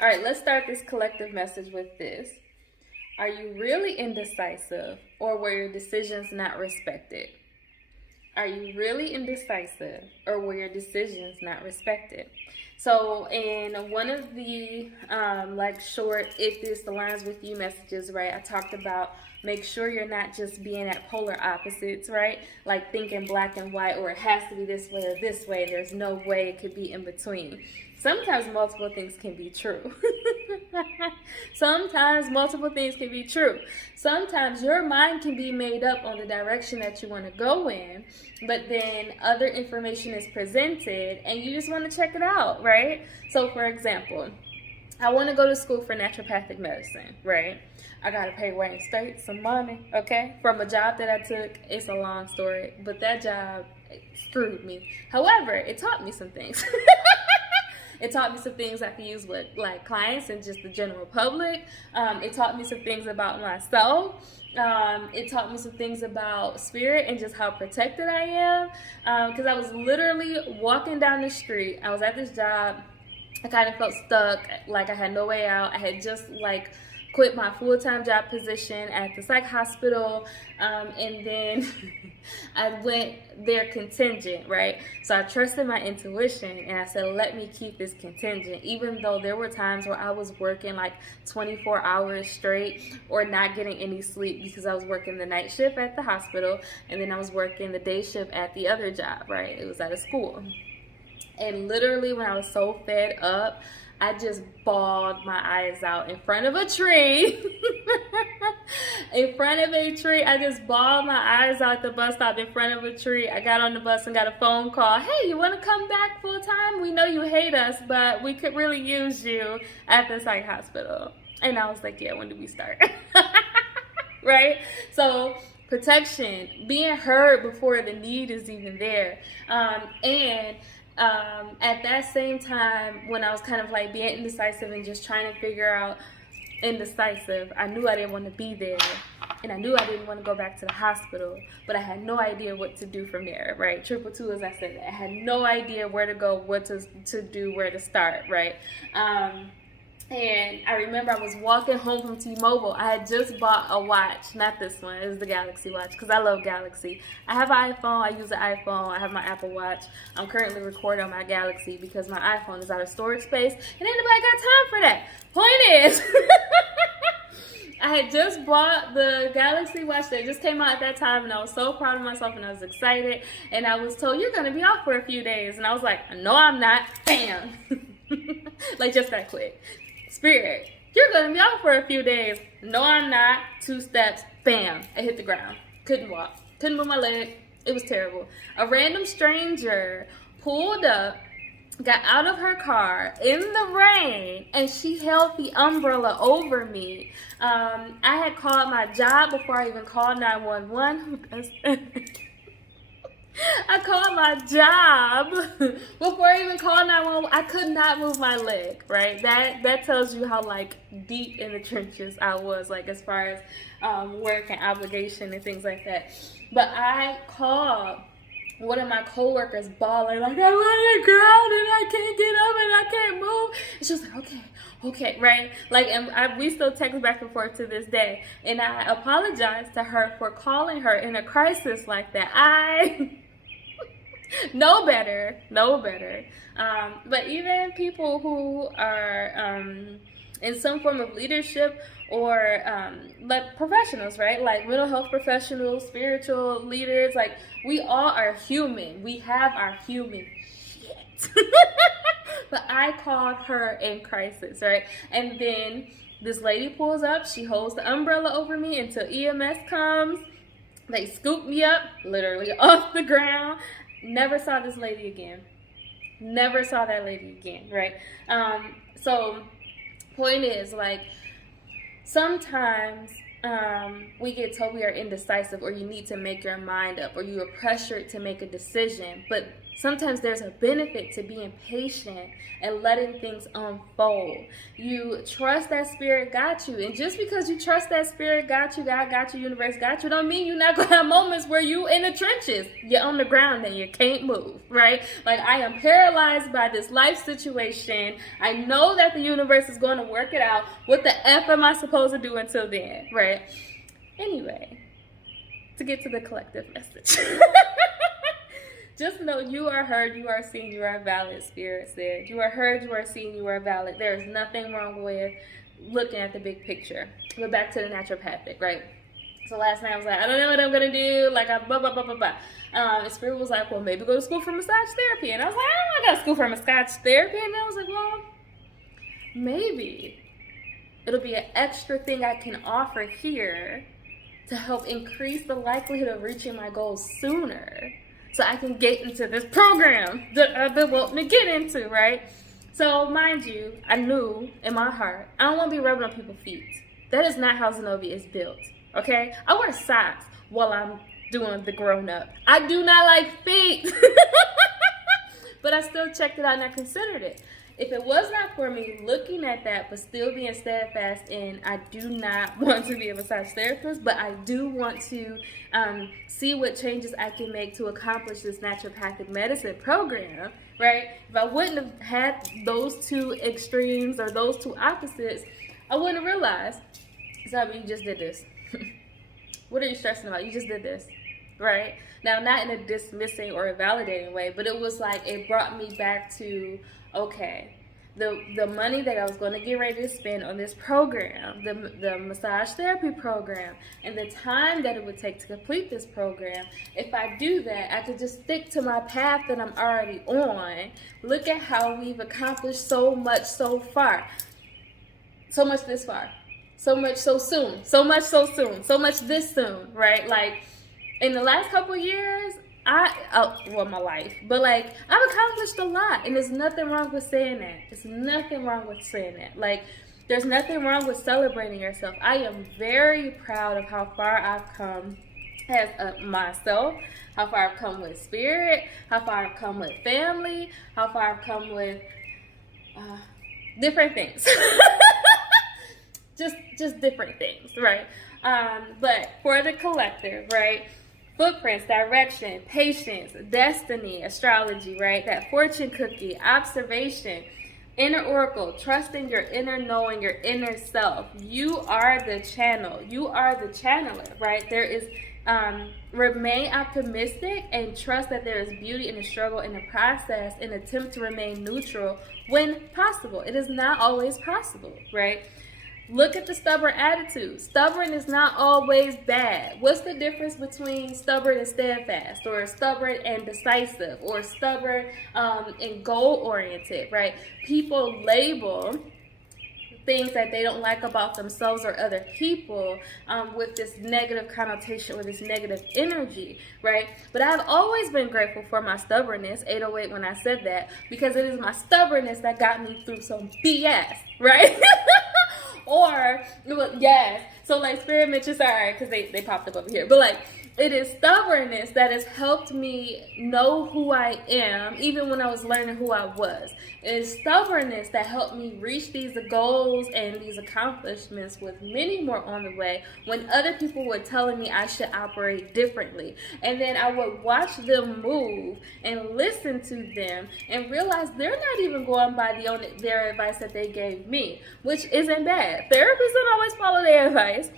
All right, let's start this collective message with this. Are you really indecisive, or were your decisions not respected? Are you really indecisive, or were your decisions not respected? So, in one of the short "If This Aligns with You" messages, right, I talked about make sure you're not just being at polar opposites, right? Like thinking black and white, or it has to be this way or this way. There's no way it could be in between. Sometimes multiple things can be true. Sometimes multiple things can be true. Sometimes your mind can be made up on the direction that you want to go in, but then other information is presented and you just want to check it out, right? So, for example, I want to go to school for naturopathic medicine, right? I got to pay Wayne State some money, okay? From a job that I took. It's a long story, but that job screwed me. However, it taught me some things. It taught me some things I could use with like clients and just the general public. It taught me some things about myself. It taught me some things about spirit and just how protected I am. Because I was literally walking down the street. I was at this job. I kind of felt stuck, like I had no way out. I had just quit my full-time job position at the psych hospital, and then I went there contingent, right? So I trusted my intuition and I said, let me keep this contingent, even though there were times where I was working like 24 hours straight or not getting any sleep because I was working the night shift at the hospital and then I was working the day shift at the other job, right? It was at a school. And literally when I was so fed up, I just bawled my eyes out in front of a tree. In front of a tree. I just bawled my eyes out at the bus stop in front of a tree. I got on the bus and got a phone call. Hey, you want to come back full time? We know you hate us, but we could really use you at the psych hospital. And I was like, yeah, when do we start? Right? So protection, being heard before the need is even there. At that same time, when I was kind of like being indecisive and just trying to figure out indecisive, I knew I didn't want to be there. And I knew I didn't want to go back to the hospital, but I had no idea what to do from there, right? 222, as I said, I had no idea where to go, what to do, where to start, right? And I remember I was walking home from T-Mobile. I had just bought a watch, not this one. It was the Galaxy watch because I love Galaxy. I have an iPhone. I use an iPhone. I have my Apple Watch. I'm currently recording on my Galaxy because my iPhone is out of storage space. And ain't nobody got time for that. Point is, I had just bought the Galaxy watch that just came out at that time. And I was so proud of myself and I was excited. And I was told, you're going to be off for a few days. And I was like, no, I'm not. Bam. Like just that quick. Spirit, you're going to be out for a few days. No, I'm not. 2 steps. Bam. I hit the ground. Couldn't walk. Couldn't move my leg. It was terrible. A random stranger pulled up, got out of her car in the rain, and she held the umbrella over me. I had called my job before I even called 911. I called my job before I even called 911. I could not move my leg, right? That tells you how deep in the trenches I was, as far as work and obligation and things like that. But I called one of my coworkers bawling I'm on the ground and I can't get up and I can't move. And she was like, okay, right? We still text back and forth to this day. And I apologized to her for calling her in a crisis like that. I know better. But even people who are in some form of leadership or professionals, right? Like mental health professionals, spiritual leaders, we all are human. We have our human shit. But I called her in crisis, right? And then this lady pulls up. She holds the umbrella over me until EMS comes. They scoop me up, literally off the ground. Never saw this lady again. Never saw that lady again, right? So point is, sometimes we get told we are indecisive or you need to make your mind up or you are pressured to make a decision. But Sometimes there's a benefit to being patient and letting things unfold. You trust that spirit got you. And just because you trust that spirit got you, God got you, universe got you, don't mean you're not going to have moments where you in the trenches. You're on the ground and you can't move, right? Like, I am paralyzed by this life situation. I know that the universe is going to work it out. What the F am I supposed to do until then, right? Anyway, to get to the collective message. Just know you are heard, you are seen, you are valid, Spirit said. You are heard, you are seen, you are valid. There is nothing wrong with looking at the big picture. We're back to the naturopathic, right? So last night I was like, I don't know what I'm going to do. Like, blah, blah, blah, blah, blah. And Spirit was like, well, maybe go to school for massage therapy. And I was like, I don't want to go to school for massage therapy. And I was like, well, maybe it'll be an extra thing I can offer here to help increase the likelihood of reaching my goals sooner. So I can get into this program that I've been wanting to get into, right? So mind you, I knew in my heart, I don't want to be rubbing on people's feet. That is not how Zenobia is built, okay? I wear socks while I'm doing the grown up. I do not like feet. But I still checked it out and I considered it. If it was not for me looking at that, but still being steadfast in, I do not want to be a massage therapist, but I do want to see what changes I can make to accomplish this naturopathic medicine program, right? If I wouldn't have had those two extremes or those two opposites, I wouldn't have realized, Zabi, you just did this. What are you stressing about? You just did this, right? Now, not in a dismissing or a validating way, but it was like, it brought me back to, okay, the money that I was going to get ready to spend on this program, the massage therapy program, and the time that it would take to complete this program, if I do that, I could just stick to my path that I'm already on. Look at how we've accomplished so much so far. So much this far. So much so soon. So much so soon. So much this soon, right? Like, in the last couple of years, my life, but like, I've accomplished a lot, and there's nothing wrong with saying that. There's nothing wrong with saying that. Like, there's nothing wrong with celebrating yourself. I am very proud of how far I've come as myself, how far I've come with spirit, how far I've come with family, how far I've come with different things. just different things, right? But for the collective, right? Footprints, direction, patience, destiny, astrology, right? That fortune cookie, observation, inner oracle, trusting your inner knowing, your inner self. You are the channel. You are the channeler, right? There is, remain optimistic and trust that there is beauty in the struggle, in the process, and attempt to remain neutral when possible. It is not always possible, right? Look at the stubborn attitude. Stubborn is not always bad. What's the difference between stubborn and steadfast, or stubborn and decisive, or stubborn and goal-oriented, right? People label things that they don't like about themselves or other people with this negative connotation or this negative energy, right? But I've always been grateful for my stubbornness, 808 when I said that, because it is my stubbornness that got me through some BS, right? Or, yes, so like Spirit mentioned, sorry, because they popped up over here, but like, it is stubbornness that has helped me know who I am, even when I was learning who I was. It is stubbornness that helped me reach these goals and these accomplishments with many more on the way, when other people were telling me I should operate differently. And then I would watch them move and listen to them and realize they're not even going by their advice that they gave me, which isn't bad. Therapists don't always follow their advice.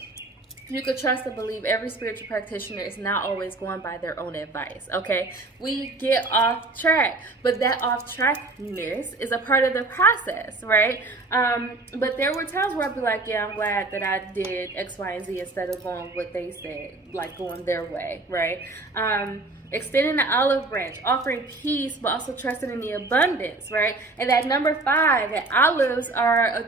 You could trust and believe every spiritual practitioner is not always going by their own advice, okay? We get off track, but that off-trackness is a part of the process, right? But there were times where I'd be like, yeah, I'm glad that I did X, Y, and Z instead of going what they said, like going their way, right? Extending the olive branch, offering peace, but also trusting in the abundance, right? And that number 5, that olives are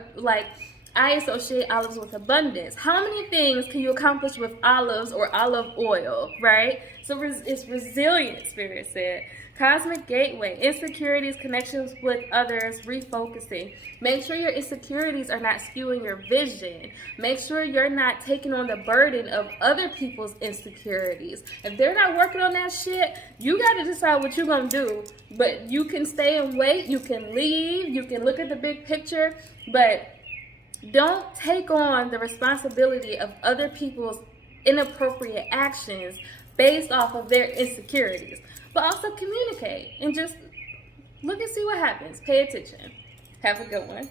I associate olives with abundance. How many things can you accomplish with olives or olive oil, right? So it's resilient, Spirit said. Cosmic gateway, insecurities, connections with others, refocusing. Make sure your insecurities are not skewing your vision. Make sure you're not taking on the burden of other people's insecurities. If they're not working on that shit, you got to decide what you're going to do. But you can stay and wait. You can leave. You can look at the big picture. But don't take on the responsibility of other people's inappropriate actions based off of their insecurities. But also communicate and just look and see what happens. Pay attention. Have a good one.